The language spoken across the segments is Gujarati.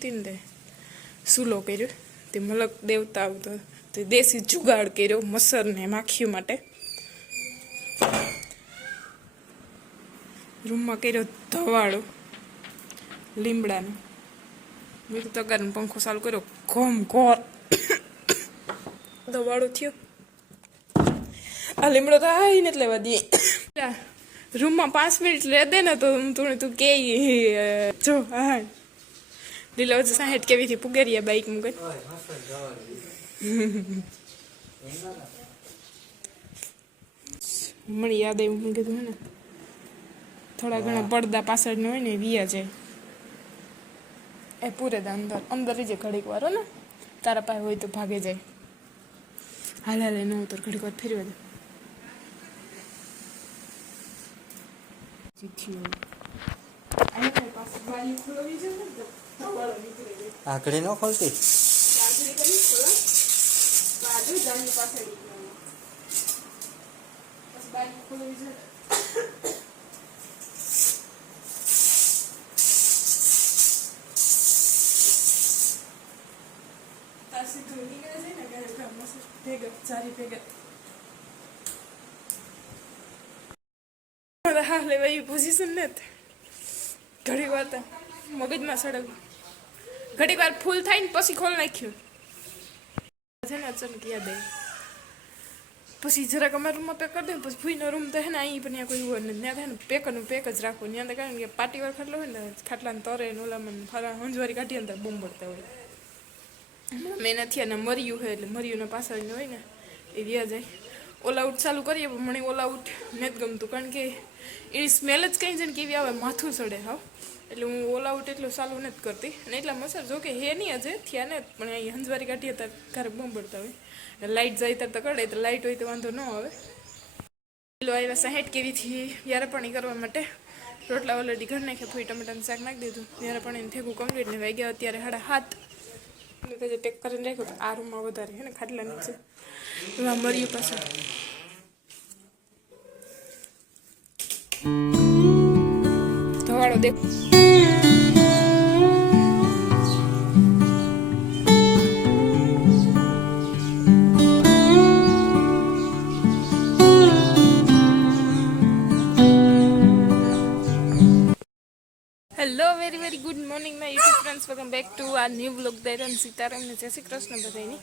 હતી ને તે સૂલો કર્યો, તે મલક દેવતા આવતો તે દેશી જુગાડ કર્યો મસર ને માખીઓ માટે. રૂમમાં કર્યો ધવાડો લીમડાનો. મેં તો તગારનો પંખો ચાલુ કર્યો, ઘમ ઘોર ધવાડો થયો. આ લીમડો તો આવી નથી લેવા દે. રૂમમાં 5 મિનિટ લે દે ને તો તું કે જો હા લીલો 60 કેવીથી પુગેરિયા બાઈક મૂકે. મને યાદ આવ્યું, મેં કીધું હે ને થોડા ઘણા પડદા પાછળ હોય ને વિયા જાય એ પૂરે દે અંદર જ ઘડીક વાર ને તારા પાસે હોય તો ભાગે જાય. હાલ હાલે ન ઉતર ઘડીક વાર ફેરવા દે. આંકડી ન ખોલતી હા લેવા એવી પોઝિશન ને ઘડી વાર મગજમાં સડક ઘડી વાર ફૂલ થાય ને પછી ખોલ નાખ્યું છે ને અચાનક યાદ આવી. પછી જરાક અમારા રૂમમાં પેક કરી દે. પછી ફૂઈનો રૂમ તો હે ને અહીં પણ ત્યાં કોઈ હોય ને ત્યાં થાય ને પેકરનું પેક જ રાખવું. ત્યાં તો કારણ કે પાટી વાર ખાટલો હોય ને ખાટલાને તરે ને ઓલામાં ફરા હંજવારી કાઢીએ ને ત્યારે બૂમ પડતા હોય. મેં નથી અને મર્યું હોય એટલે મર્યુંના પાછળ હોય ને એ રહ્યા જાય. ઓલ આઉટ ચાલુ કરીએ પણ મને ઓલ આઉટ નથી ગમતું કારણ કે એની સ્મેલ જ કંઈ છે ને કેવી આવે માથું સડે હાવ. એટલે હું ઓલ આઉટ એટલું ચાલુ નથી કરતી. અને એટલા મસર જો કે હે નહીં હજે થયા ને પણ અહીં હંજવારી કાઢીએ ત્યારે ઘરે બૂમ પડતા હોય. લાઇટ જાય ત્યારે તો કડે તો લાઇટ હોય તો વાંધો ન આવે. પેલો આવ્યા 60 કેવીથી વ્યારાપણી કરવા માટે. રોટલા ઓલરેડી ઘર નાખ્યા, ફૂઈ ટમેટાનું શાક નાખી દીધું. વ્યારાપણીને થેગું કમ્પ્લીટ ને વાગ્યા અત્યારે 7:30. તો પેક કરીને રાખ્યું આ રૂમમાં વધારે હે ને ખાટલા નીચે મર્યું પાછું. ધવાડો દેખ hello very good morning my YouTube friends, welcome back to આ ન્યૂ વ્લોગ. દૈરામ સીતારામ ને જય શ્રી કૃષ્ણ બધાની.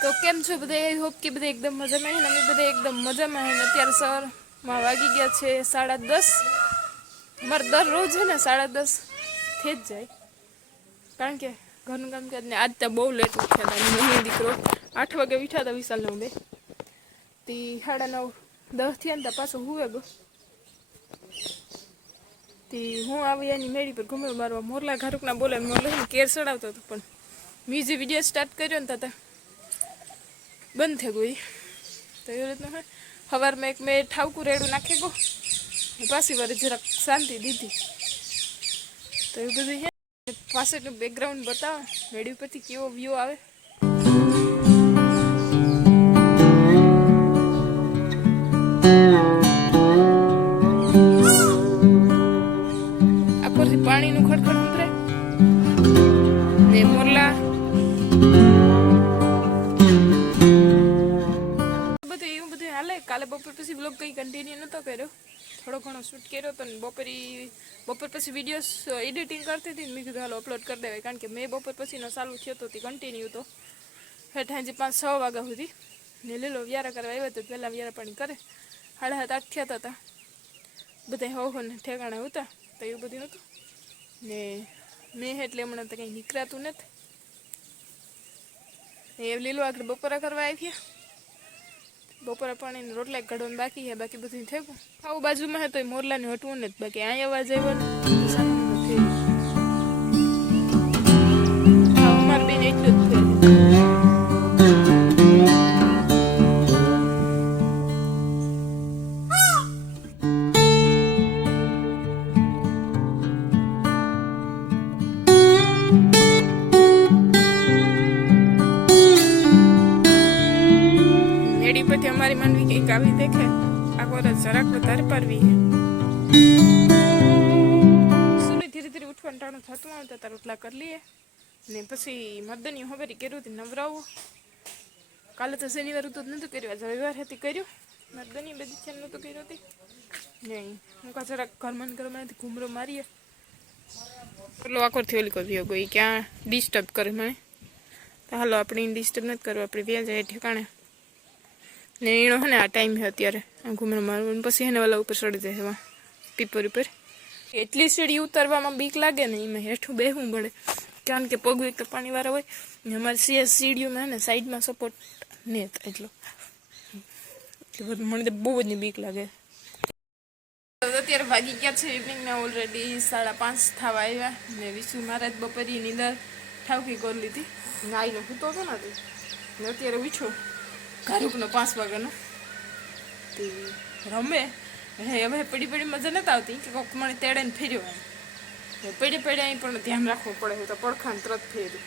તો કેમ છો બધા? આઈ હોપ કે બધા એકદમ મજામાં હે ને અમે બધા એકદમ મજામાં હે ને. અત્યારે સવારમાં વાગી ગયા છે 10:30. મારે દરરોજ છે ને 10:30 થઈ જ જાય કારણ કે ઘરનું કામ કરે ને. આજ તો બહુ લેટ ઉઠ્યા હતા. મમ્મી દીકરો 8 વાગે ઉઠ્યા હતા વિશાલ ને બે તી 9:30 થયા ને પાછો હુવે ગયો. હું આવી એની મેળી પર ઘૂમરો મારવા. મોરલા ઘારૂકના બોલે મોરલા કેર ચડાવતો હતો પણ મેં જે વિડીયો સ્ટાર્ટ કર્યો ને તા બંધ થઈ ગયું. તો એવી રીતનું હોય. સવારમાં એક મેં ઠાવકું રેડું નાખી ગયો, પાછી વાર જરાક શાંતિ દીધી. તો એવું બધું છે. પાછળનું બેકગ્રાઉન્ડ બતાવે મેળી પરથી કેવો વ્યૂ આવે. પાણીનું ખડખડ ઉતરે ને મોરલા બધું એવું બધું હાલે. કાલે બપોર પછી બ્લોગ કંઈ કન્ટિન્યુ નહોતો કર્યો, થોડો ઘણો શૂટ કર્યો હતો ને બપોર પછી વિડીયોઝ એડિટિંગ કરતી હતી ને મેં કીધું હાલો અપલોડ કરી દેવાય કારણ કે મેં બપોર પછીનો ચાલુ થયો હતો તે કન્ટિન્યુ તો સાંજે 5-6 વાગ્યા સુધી ને લીલો વ્યારા કરવા આવ્યો હતો. પહેલાં વ્યારાપણી કરે 7:30-8 થયા હતા. બધા હો ને ઠેકાણા હતા તો એવું બધું નહોતું ને. મેં એટલે હમણાં તો કંઈ નીકળાતું નથી. એ લીલો આગળ બપોરા કરવા આવ્યા. બપોરા પાણીને રોટલા કાઢવાનું બાકી છે, બાકી બધું થઈ ગયું. આવું બાજુમાં હે તો મોરલાને હટવું નથી, બાકી અહીંયા અવાજ આવ્યો ને અમારે બેન એટલું જ થયું. પછી અમારી માનવી કંઈક આવી દેખે આખો રાત જરાક વધારે પારવી. સુની ધીરે ધીરે ઉઠવા કંટાળું થતું આવે તો તાર રોટલા કરી લઈએ ને પછી મદની હવેરી કર્યું હતી નવરાવું. કાલે તો શનિવાર હતું જ નહોતું કર્યું, આજે રવિવાર હતી કર્યું. મદની બધી છે નહોતું કર્યું હતી નહીં. હું કાં જરાક ઘરમાંથી ઘૂમરો મારીએ એટલો આખોથી ઓલી કરી ગઈ ક્યાં ડિસ્ટર્બ કરે મને. તો હાલો આપણે ડિસ્ટર્બ નથી કરવું, આપણે વ્યાજ જાય ઠેકાણે ને એનો હે ને આ ટાઈમ છે અત્યારે આ ઘૂમરો મારવાનું. પછી એને ઓલા ઉપર ચડી જાય એમાં પીપર ઉપર. એટલી સીડી ઉતારવામાં બીક લાગે ને એમાં હેઠું બેહવું પડે કારણ કે પગ એક તો પાણીવાળા હોય ને અમારી સીડીઓમાં ને સાઈડમાં સપોર્ટ નહીં એટલો એટલે મને તો બહુ જ બીક લાગે. અત્યારે વાગી ગયા છે ઇવનિંગના ઓલરેડી 5:30 થવા આવ્યા ને વિશુ મહારાજ બપોરી નીંદર ઠાવકી કરી લીધી. નાઈને સૂતો હતો ને અત્યારે ઉઠ્યો ઘારૂકનો 5 વાગ્યાનો તે રમે. હવે પડી પડી મજા નથી આવતી કે કોક મને તેડે ને ફેર્યો પડે પડે અહીં પણ ધ્યાન રાખવું પડે તો પડખાને તરત ફેર્યું.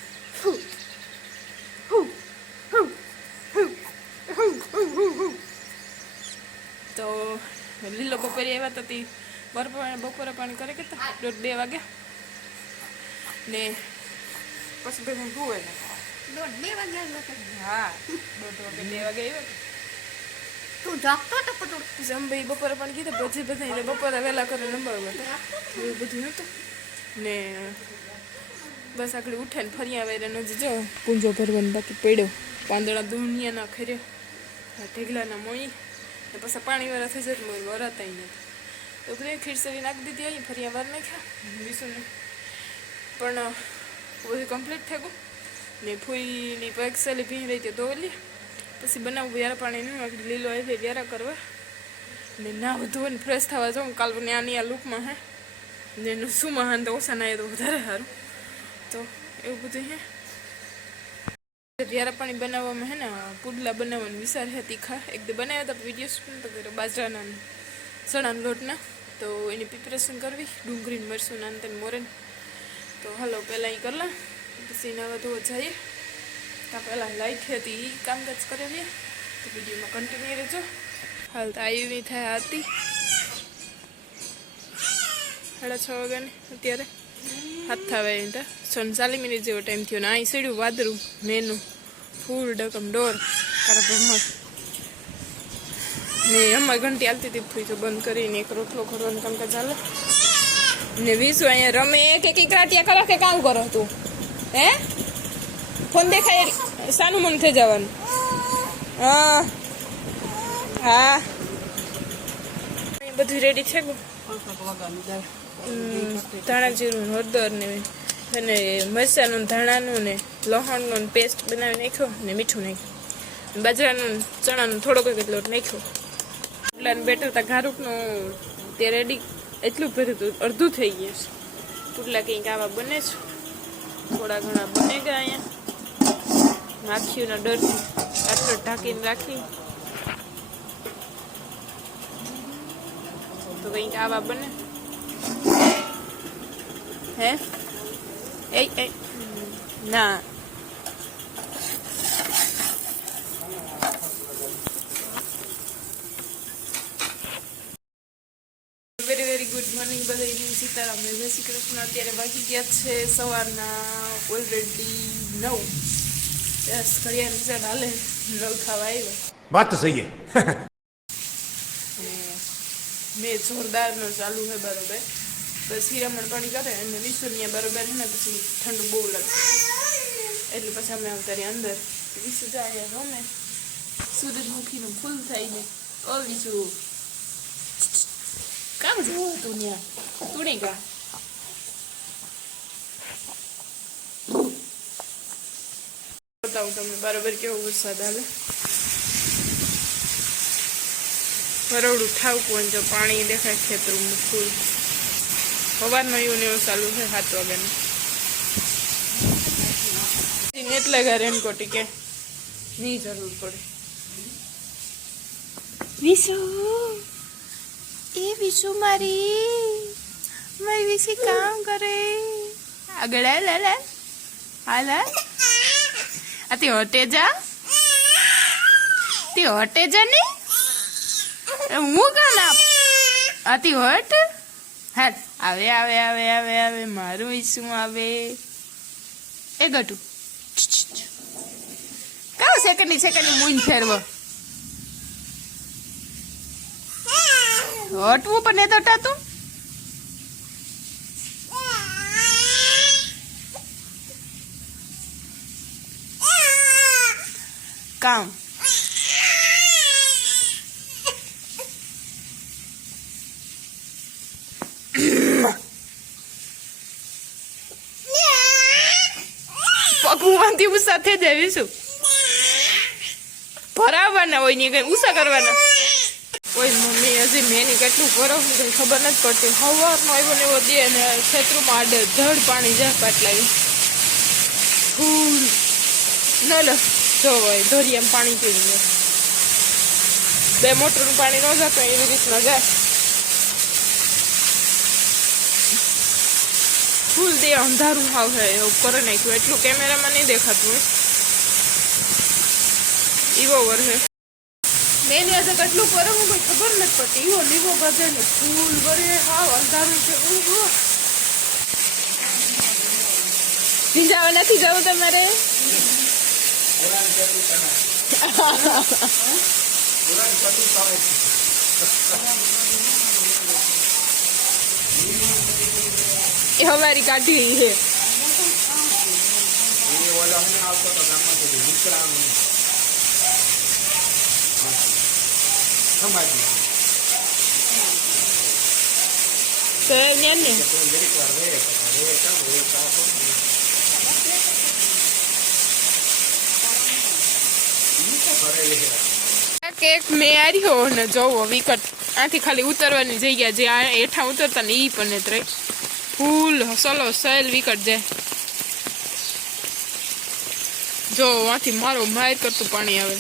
તો લીલો બપોરે આવ્યા તો તે બપોરે પાણી કરે કે 1:30 વાગે ને પછી બધા ધોવે ને 1:30 વાગ્યા હા 1:30 વાગે 2 વાગે આવ્યો. તું જાગતો તો પતો જમભાઈ બપોરે પણ કીધું પછી બધા બપોરે વહેલા કરે નંબર હતા એવું બધું હતું ને બસ આગળ ઉઠે ને ફરી આવે એને જો પૂંજો ભરવાનો બાકી પડ્યો. પાંદડા દુનિયાના ખર્યો ઢેગલાના મોઈ ને પછી પાણીવાળા થઈ જાય મોર વરાતા નથી તો બધું ખીરસરી નાખી દીધી અહીં ફરી વાર નાખ્યા વિશુને પણ બધું કમ્પ્લીટ થઈ ગયું ને ફૂઈની પેક્સેલી ભીં રહી હતી ધોલી. પછી બનાવું વ્યારા પાણીનું આગળ લીલો આવી વ્યારા કરવા ને ના વધુ ને ફ્રેશ થવા જાઉં. કાલ નાની આ લુકમાં હે ને એનું શું મહાન તો ઓછા ના તો વધારે સારું. તો એવું બધું હે વ્યારા પાણી બનાવવામાં હે ને પુડલા બનાવવાનું વિચાર હે તીખા. એકદમ બનાવ્યા હતા વિડીયો શૂટ તો કર્યો બાજરાના ચણાના લોટના. તો એની પ્રિપરેશન કરવી ડુંગળીને મરસું નાનતન મોરેન. તો હાલો પહેલાં અહીં કરલા પછી નાવા ધોવા જઈએ. ત્યાં પહેલાં લાઈટ હતી એ કામકાજ કરેલી તો વિડીયોમાં કન્ટિન્યુ રહેજો. હાલ તો આવી થાય હતી 6:30 વાગ્યાની અત્યારે હાથ થવા એમ તો 40 મિનિટ જેવો ટાઈમ થયો ને અહીં સીડ્યું વાદરું મેનું ફૂલ ડકમ ડોર કારા ભમર ને અમારે ઘંટી હાલતી હતી ફૂઈ તો બંધ કરીને એક રોટલો કરવાનું કામકાજ ચાલે ને વિશુ અહીંયા રમે એક રાતિયા કરો કે કામ કરો તું હે ફોન દેખાય સાનું મન થઈ જવાનું. હા હા બધું રેડી છે ધાણા જીરું હળદર ને અને મરચાંનું ધાણાનું ને લસણનું પેસ્ટ બનાવી નાખ્યો ને મીઠું નાખ્યું બાજરાનું ચણાનું થોડોક લોટ નાખ્યો. પુડલાને બેટર હતા ઘારૂકનું તે રેડી એટલું ભર્યું હતું અડધું થઈ ગયું છે. પુડલા કંઈક આવા બને છે થોડા ઘણા બને ગયા અહીંયા માખીઓના ડરથી આટલો ઢાંકીને રાખી તો કંઈક આવા બને હે એ ના વેરી ગુડ મોર્નિંગ બધા. સીતારામ જય શ્રી કૃષ્ણ. અત્યારે વાગી ગયા છે સવારના ઓલરેડી 9. બસ ઘડિયાળ વિચાર હાલે 9 થવા આવ્યા. વાત તો સહી મેં જોરદારનો ચાલુ છે બરોબર. બસ હીરામણ પાણી કરે અને વિશુની બરોબર છે ને પછી ઠંડુ બહુ લાગે એટલે પછી અમે આવતા અંદર વિશુ જાય રમે સૂરજમુખીનું ફૂલ થાય ને ઓ વિશુ કામ જોવું તું ત્યાં તું નહીં કા બતાવું તમને બરાબર કેવો વરસાદ આવે. ભરવડું ઠાવકું અને જો પાણી દેખાય ખેતરું ફૂલ સવારનો એવું ને એવું ચાલુ છે 7 વાગ્યાનું એટલે ઘરે રેનકોટી કે નહીં જરૂર પડે. વિશુ એ વિશુ મારી વિશી કામ કરે આગળ હાલ આતી હટે જા તે હટે જા ને હું કામ આતી હટ હાલ આવે આવે આવે આવે આવે મારું ઈસું આવે એ ગટુ કાવ સેકન્ડની મૂન ફેરવો હટવું પણ ને તો ટાતું કામ પગમાંથી ઉષા થઈ જાય શું ભરાવાના હોય ને કઈ ઉષા કરવાના ઓય મમ્મી હજી મેની કેટલું કરો કઈ ખબર નથી પડતી હવારનો આવ્યો ને એવો દે ને ખેતરમાં આડે ધડ પાણી જાય પાટલાવી ફૂલ ન લો જો હોય ધોરી એમ પાણી પી લે 2 મોટરનું પાણી ન જતો એવી રીતના જાય ફૂલ દે અંધારું હાવ હે એવું કરે નાખ્યું એટલું કેમેરામાં નહીં દેખાતું ઈવો વર હે મેં આજે કેટલું કરે હું કોઈ ખબર નથી પડતી ઈવો લીવો બધે ને ફૂલ વરે હાવ અંધારું છે ભીંજાવા નથી જવું તમારે એ હવારી કાઢી છે કેક મેં આર્યો ને જોવો વિકટ આથી ખાલી ઉતરવાની જગ્યા જે આ હેઠા ઉતરતા ને ઈ પણ નથી રહી ફૂલ સલો સેલ વિકટ જાય જો આથી મારો માર કરતું પાણી આવે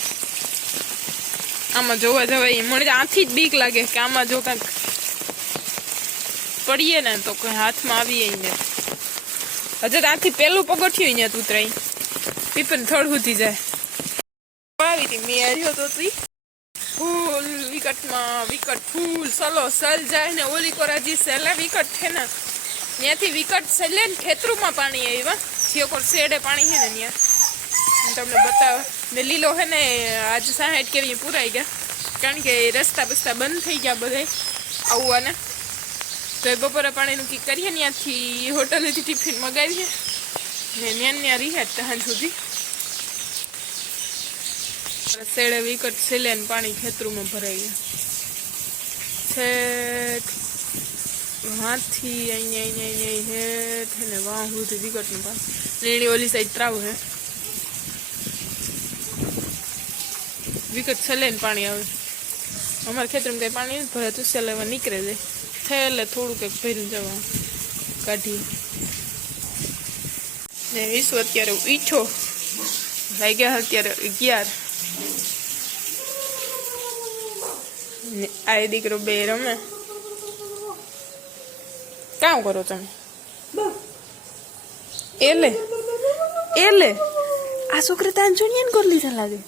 આમાં જોવા જવાય મને આથી જ બીક લાગે કે આમાં જો કાંઈક પડીએ ને તો કોઈ હાથમાં આવીએ ને હજુ આથી પેલું પગથિયું ને ઉતરાય પીપન થોડ સુધી જાય આવી હતી મેં આવ્યો તો તું ફૂલ વિકટમાં વિકટ ફૂલ સલો સલ જાય ને ઓલી કોરાજી સેલા વિકટ છે ને ત્યાંથી વિકટ સેલે ને ખેતરુમાં પાણી આવ્યા જે કોર શેડે પાણી છે ને ત્યાં તમને બતાવ ને લીલો હે ને આજ 60 કેવી પૂરાઈ ગયા કારણ કે રસ્તા બસ્તા બંધ થઈ ગયા બધે આવવાના તો એ બપોરે પાણીનું કી કરીએ ને ત્યાંથી હોટલેથી ટિફિન મગાવીએ ને ત્યાં રહ્યા ત્યાં સુધી શેડે વિકટ સેલે ને પાણી ખેતરુમાં ભરાઈ ગયા હાથી અહીંયા હેઠ ને વાહ સુધી વિકટનું પાણી એની ઓલી સાઈડ ત્રાવ હે વિકટ સેલે ને પાણી આવે અમારા ખેતરમાં કઈ પાણી નથી ભરે તો સેલેવા નીકળે જાય થયેલે થોડું કંઈક ભર્યું જવા કાઢીએ ને ઈસુ અત્યારે ઈચ્છો લાગ્યા અત્યારે 11 ને આ દીકરો બે રમે કામ કરો તમે એટલે આ છોકરા તાન જોઈને ને કરી લીધા લાગે